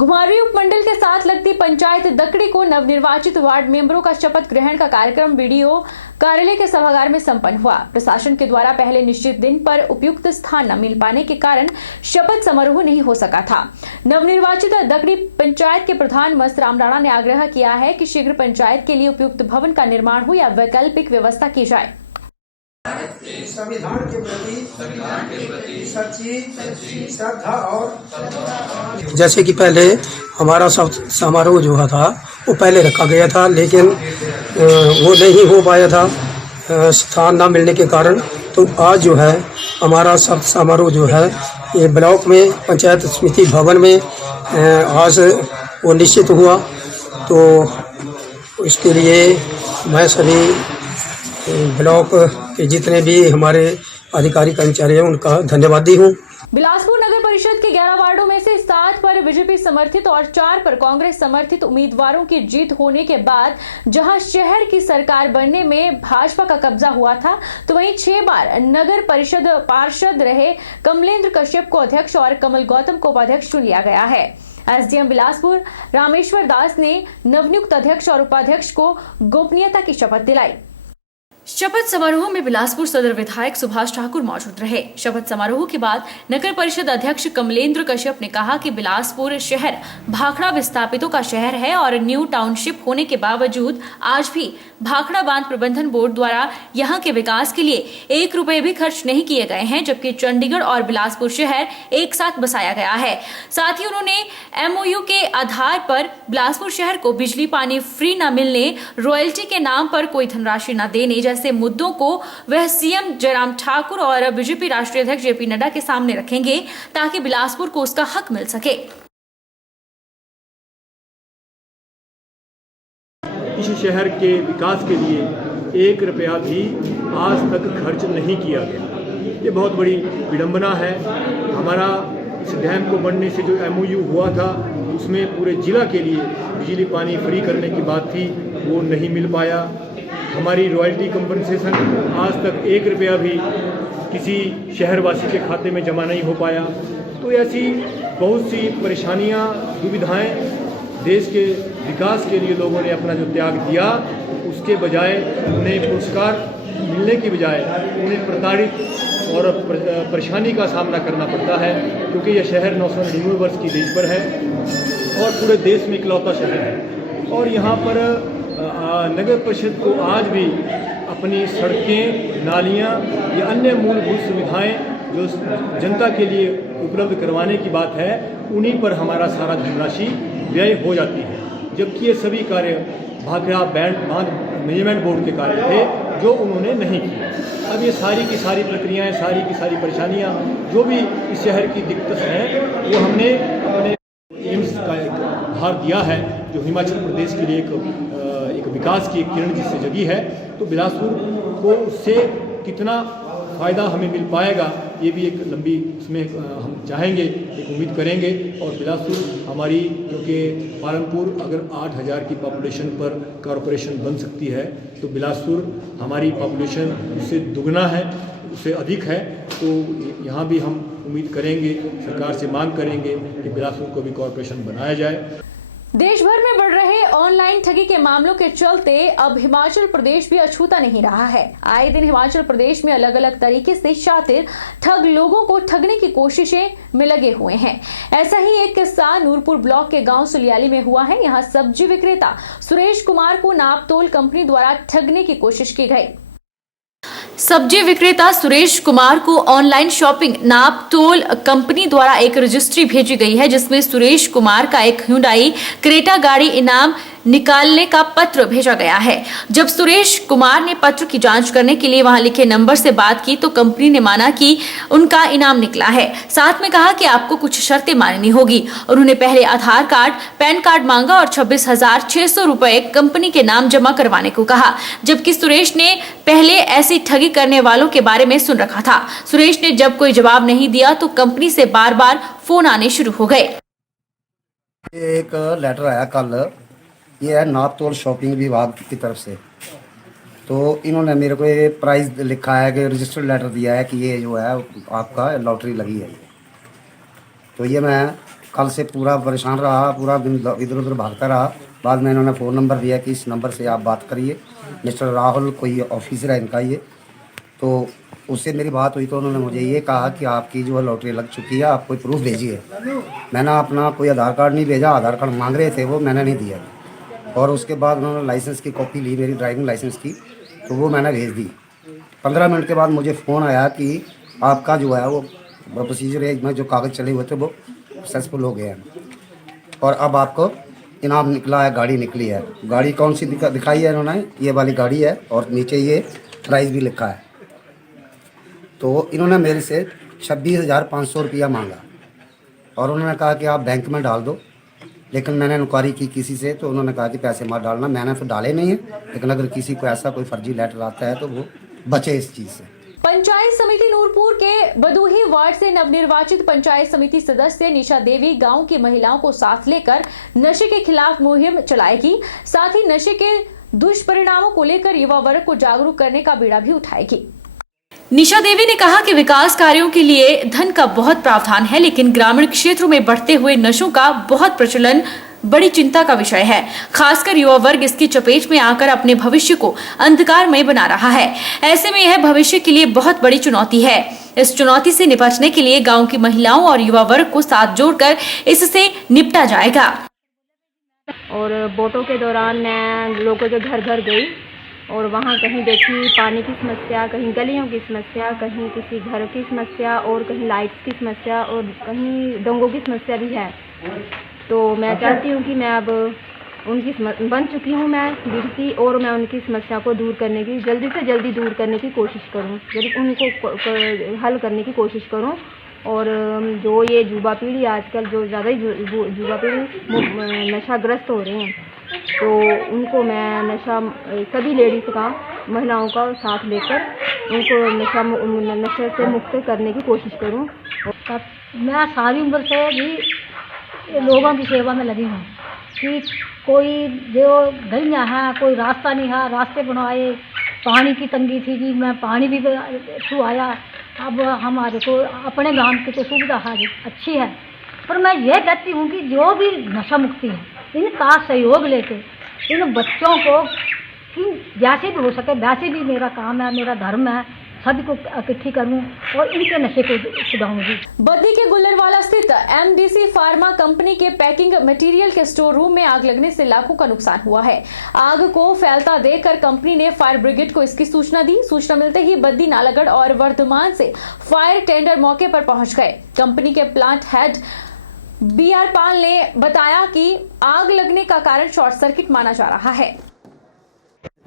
घुमारवीं उपमंडल के साथ लगती पंचायत दकड़ी को नवनिर्वाचित वार्ड मेंबरों का शपथ ग्रहण का कार्यक्रम बीडीओ कार्यालय के सभागार में संपन्न हुआ। प्रशासन के द्वारा पहले निश्चित दिन पर उपयुक्त स्थान न मिल पाने के कारण शपथ समारोह नहीं हो सका था। नवनिर्वाचित दकड़ी पंचायत के प्रधान मस्त राम राणा ने आग्रह किया है कि शीघ्र पंचायत के लिए उपयुक्त भवन का निर्माण हो या वैकल्पिक व्यवस्था की जाए। संविधान के प्रति सच्ची श्रद्धा और जैसे कि पहले हमारा सब समारोह जो था वो पहले रखा गया था, लेकिन वो नहीं हो पाया था स्थान न मिलने के कारण। तो आज जो है हमारा सब समारोह जो है ये ब्लॉक में पंचायत समिति भवन में आज वो निश्चित हुआ। तो इसके लिए मैं सभी ब्लॉक के जितने भी हमारे अधिकारी कर्मचारी हैं उनका धन्यवादी हूँ। बिलासपुर नगर परिषद के 11 वार्डों में से 7 पर बीजेपी समर्थित और 4 पर कांग्रेस समर्थित उम्मीदवारों की जीत होने के बाद जहां शहर की सरकार बनने में भाजपा का कब्जा हुआ था, तो वहीं 6 बार नगर परिषद पार्षद रहे कमलेंद्र कश्यप को अध्यक्ष और कमल गौतम को उपाध्यक्ष चुन लिया गया है। एसडीएम बिलासपुर रामेश्वर दास ने नवनियुक्त अध्यक्ष और उपाध्यक्ष को गोपनीयता की शपथ दिलाई। शपथ समारोह में बिलासपुर सदर विधायक सुभाष ठाकुर मौजूद रहे। शपथ समारोह के बाद नगर परिषद अध्यक्ष कमलेंद्र कश्यप ने कहा कि बिलासपुर शहर भाखड़ा विस्थापितों का शहर है और न्यू टाउनशिप होने के बावजूद आज भी भाखड़ा बांध प्रबंधन बोर्ड द्वारा यहां के विकास के लिए 1 रुपए भी खर्च नहीं किए गए हैं, जबकि चंडीगढ़ और बिलासपुर शहर एक साथ बसाया गया है। साथ ही उन्होंने एमओयू के आधार पर बिलासपुर शहर को बिजली पानी फ्री न मिलने, रॉयल्टी के नाम पर कोई धनराशि न देने जैसे मुद्दों को वह सीएम जयराम ठाकुर और बीजेपी राष्ट्रीय अध्यक्ष जेपी नड्डा के सामने रखेंगे ताकि बिलासपुर को उसका हक मिल सके। इस शहर के विकास के लिए 1 रुपया भी आज तक खर्च नहीं किया गया। ये बहुत बड़ी विडंबना है। हमारा इस डैम को बनने से जो एमओयू हुआ था उसमें पूरे जिला के लिए बिजली पानी फ्री करने की बात थी, वो नहीं मिल पाया। हमारी रॉयल्टी कंपनसेशन आज तक 1 रुपया भी किसी शहरवासी के खाते में जमा नहीं हो पाया। तो ऐसी बहुत सी परेशानियां, दुविधाएं, देश के विकास के लिए लोगों ने अपना जो त्याग दिया, उसके बजाय उन्हें पुरस्कार मिलने की बजाय उन्हें प्रताड़ित और परेशानी का सामना करना पड़ता है, क्योंकि यह शहर 999 वर्ष की लीज पर है और पूरे देश में इकलौता शहर है। और यहाँ पर नगर परिषद को आज भी अपनी सड़कें, नालियाँ या अन्य मूलभूत सुविधाएं जो जनता के लिए उपलब्ध करवाने की बात है, उन्हीं पर हमारा सारा धनराशि व्यय हो जाती है, जबकि ये सभी कार्य भाखड़ा बांध मैनेजमेंट बोर्ड के कार्य थे जो उन्होंने नहीं किए। अब ये सारी की सारी प्रक्रियाएं, सारी की सारी परेशानियां जो भी इस शहर की दिक्कत है, वो हमने अपने एम्स का एक भार दिया है, जो हिमाचल प्रदेश के लिए एक विकास की एक किरण जिससे जगी है। तो बिलासपुर को उससे कितना फ़ायदा हमें मिल पाएगा, ये भी एक लंबी उसमें हम चाहेंगे, एक उम्मीद करेंगे। और बिलासपुर हमारी, क्योंकि पालनपुर अगर 8000 की पॉपुलेशन पर कॉरपोरेशन बन सकती है, तो बिलासपुर हमारी पॉपुलेशन उससे दुगना है, उससे अधिक है। तो यहाँ भी हम उम्मीद करेंगे, सरकार से मांग करेंगे कि बिलासपुर को भी कॉरपोरेशन बनाया जाए। देश भर में बढ़ रहे ऑनलाइन ठगी के मामलों के चलते अब हिमाचल प्रदेश भी अछूता नहीं रहा है। आए दिन हिमाचल प्रदेश में अलग अलग तरीके से शातिर ठग लोगों को ठगने की कोशिशें में लगे हुए हैं। ऐसा ही एक किस्सा नूरपुर ब्लॉक के गांव सुलियाली में हुआ है। यहाँ सब्जी विक्रेता सुरेश कुमार को नापतोल कंपनी द्वारा ठगने की कोशिश की गई। सब्जी विक्रेता सुरेश कुमार को ऑनलाइन शॉपिंग नापतोल कंपनी द्वारा एक रजिस्ट्री भेजी गई है, जिसमें सुरेश कुमार का एक Hyundai क्रेटा गाड़ी इनाम निकालने का पत्र भेजा गया है। जब सुरेश कुमार ने पत्र की जांच करने के लिए वहां लिखे नंबर से बात की तो कंपनी ने माना कि उनका इनाम निकला है। साथ में कहा कि आपको कुछ शर्तें माननी होगी। उन्होंने पहले आधार कार्ड, पैन कार्ड मांगा और 26,600 रुपए कंपनी के नाम जमा करवाने को कहा, जबकि सुरेश ने पहले ऐसी ठगी करने वालों के बारे में सुन रखा था। सुरेश ने जब कोई जवाब नहीं दिया तो कंपनी से बार बार फोन आने शुरू हो गए। एक लेटर आया कल, ये है नापतोल शॉपिंग विभाग की तरफ से। तो इन्होंने मेरे को ये प्राइस लिखा है कि रजिस्टर्ड लेटर दिया है कि ये जो है आपका लॉटरी लगी है। तो ये मैं कल से पूरा परेशान रहा, पूरा दिन इधर उधर भागता रहा। बाद में इन्होंने फ़ोन नंबर दिया कि इस नंबर से आप बात करिए, मिस्टर राहुल कोई ऑफिसर है इनका ये। तो उससे मेरी बात हुई तो उन्होंने मुझे ये कहा कि आपकी जो है लॉटरी लग चुकी है, आप कोई प्रूफ भेजिए। मैंने अपना कोई आधार कार्ड नहीं भेजा, आधार कार्ड मांग रहे थे वो, मैंने नहीं दिया। और उसके बाद उन्होंने लाइसेंस की कॉपी ली, मेरी ड्राइविंग लाइसेंस की, तो वो मैंने भेज दी। 15 मिनट के बाद मुझे फ़ोन आया कि आपका जो है वो प्रोसीजर है में जो कागज़ चले हुए थे वो सक्सेसफुल हो गए हैं और अब आपको इनाम निकला है, गाड़ी निकली है। गाड़ी कौन सी दिखाई है इन्होंने, ये वाली गाड़ी है और नीचे ये प्राइस भी लिखा है। तो इन्होंने मेरे से 26,500 रुपया मांगा और उन्होंने कहा कि आप बैंक में डाल दो। लेकिन मैंने इंक्वायरी की किसी से तो उन्होंने कहा कि पैसे मत डालना। मैंने तो डाले नहीं है, लेकिन अगर किसी को ऐसा कोई फर्जी लेटर आता है तो वो बचे इस चीज़ से। पंचायत समिति नूरपुर के बदूही वार्ड से नवनिर्वाचित पंचायत समिति सदस्य निशा देवी गांव की महिलाओं को साथ लेकर नशे के खिलाफ मुहिम चलाएगी। साथ ही नशे के दुष्परिणामों को लेकर युवा वर्ग को जागरूक करने का बीड़ा भी उठाएगी। निशा देवी ने कहा कि विकास कार्यों के लिए धन का बहुत प्रावधान है, लेकिन ग्रामीण क्षेत्रों में बढ़ते हुए नशों का बहुत प्रचलन बड़ी चिंता का विषय है। खासकर युवा वर्ग इसकी चपेट में आकर अपने भविष्य को अंधकारमय बना रहा है। ऐसे में यह भविष्य के लिए बहुत बड़ी चुनौती है। इस चुनौती से निपटने के लिए गांव की महिलाओं और युवा वर्ग को साथ जोड़कर इससे निपटा जाएगा। और वोटों के दौरान मैं लोगों के घर घर गई और वहाँ कहीं देखी पानी की समस्या, कहीं गलियों की समस्या, कहीं किसी घर की समस्या और कहीं लाइट्स की समस्या और कहीं डोंगों की समस्या भी है। तो मैं चाहती हूँ कि मैं अब उनकी बन चुकी हूँ मैं बीडीसी और मैं उनकी समस्या को दूर करने की जल्दी से जल्दी दूर करने की कोशिश करूँ, उनको हल करने की कोशिश करूँ। और जो ये युवा पीढ़ी आजकल जो ज़्यादा ही युवा पीढ़ी नशाग्रस्त हो रहे हैं, तो उनको मैं सभी लेडीज़ का, महिलाओं का साथ लेकर उनको नशे से मुक्त करने की कोशिश करूं। मैं सारी उम्र से भी लोगों की सेवा में लगी हूँ कि कोई जो गलियाँ हैं, कोई रास्ता नहीं है, रास्ते बनवाए। पानी की तंगी थी कि मैं पानी भी छुआया। अब हमारे को अपने गांव की तो सुविधा है अच्छी है, पर मैं ये कहती हूँ कि जो भी नशा मुक्ति है इनका सहयोग लेके इन बच्चों को कि जैसे भी हो सके वैसे भी मेरा काम है, मेरा धर्म है, सभी को इकट्ठी करूं और इनके नशे को छुड़ाऊंगी। बद्दी के गुल्लरवाला स्थित एमडीसी फार्मा कंपनी के पैकिंग मटेरियल के स्टोर रूम में आग लगने से लाखों का नुकसान हुआ है। आग को फैलता देखकर कंपनी ने फायर ब्रिगेड को इसकी सूचना दी। सूचना मिलते ही बद्दी, नालागढ़ और वर्धमान से फायर टेंडर मौके पर पहुंच गए। कंपनी के प्लांट हेड बीआर पाल ने बताया कि आग लगने का कारण शॉर्ट सर्किट माना जा रहा है।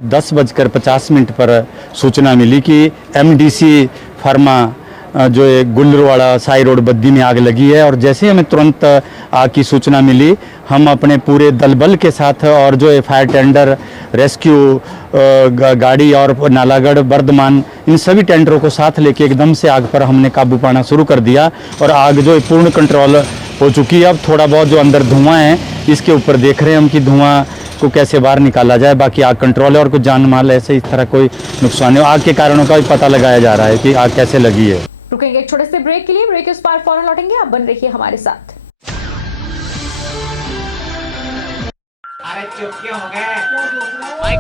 10:50 पर सूचना मिली कि एमडीसी फार्मा जो है गुल्लरवाड़ा साई रोड बद्दी में आग लगी है। और जैसे हमें तुरंत आग की सूचना मिली, हम अपने पूरे दल बल के साथ और जो है फायर टेंडर, रेस्क्यू गाड़ी और नालागढ़, वर्धमान, इन सभी टेंडरों को साथ लेके एकदम से आग पर हमने काबू पाना शुरू कर दिया और आग जो है पूर्ण कंट्रोल हो चुकी है। अब थोड़ा बहुत जो अंदर धुआं है इसके ऊपर देख रहे हैं हम कि धुआं को कैसे बाहर निकाला जाए। बाकी आग कंट्रोल है और कुछ जान माल ऐसे इस तरह कोई नुकसान नहीं। आग के कारणों का भी पता लगाया जा रहा है कि आग कैसे लगी है। रुकेंगे एक छोटे से ब्रेक के लिए, ब्रेक के उस पार फौरन लौटेंगे। आप बन रहिए हमारे साथ। अरे चुप क्यों हो गए? माइक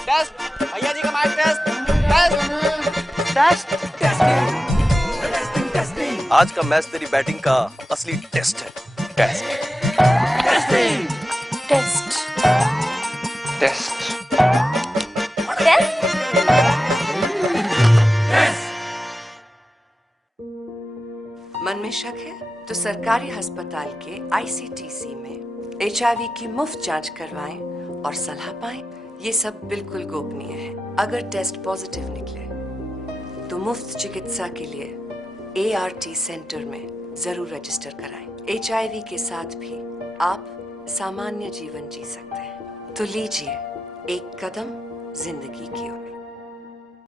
टेस्ट भैया जी का माइक टेस्ट। आज का मैच तेरी बैटिंग का असली टेस्ट है। टेस्ट मन में शक है तो सरकारी अस्पताल के आईसीटीसी में HIV की मुफ्त जांच करवाएं और सलाह पाएं। ये सब बिल्कुल गोपनीय है। अगर टेस्ट पॉजिटिव निकले तो मुफ्त चिकित्सा के लिए ART सेंटर में जरूर रजिस्टर कराएं। HIV के साथ भी आप सामान्य जीवन जी सकते हैं। तो लीजिए एक कदम जिंदगी की ओर।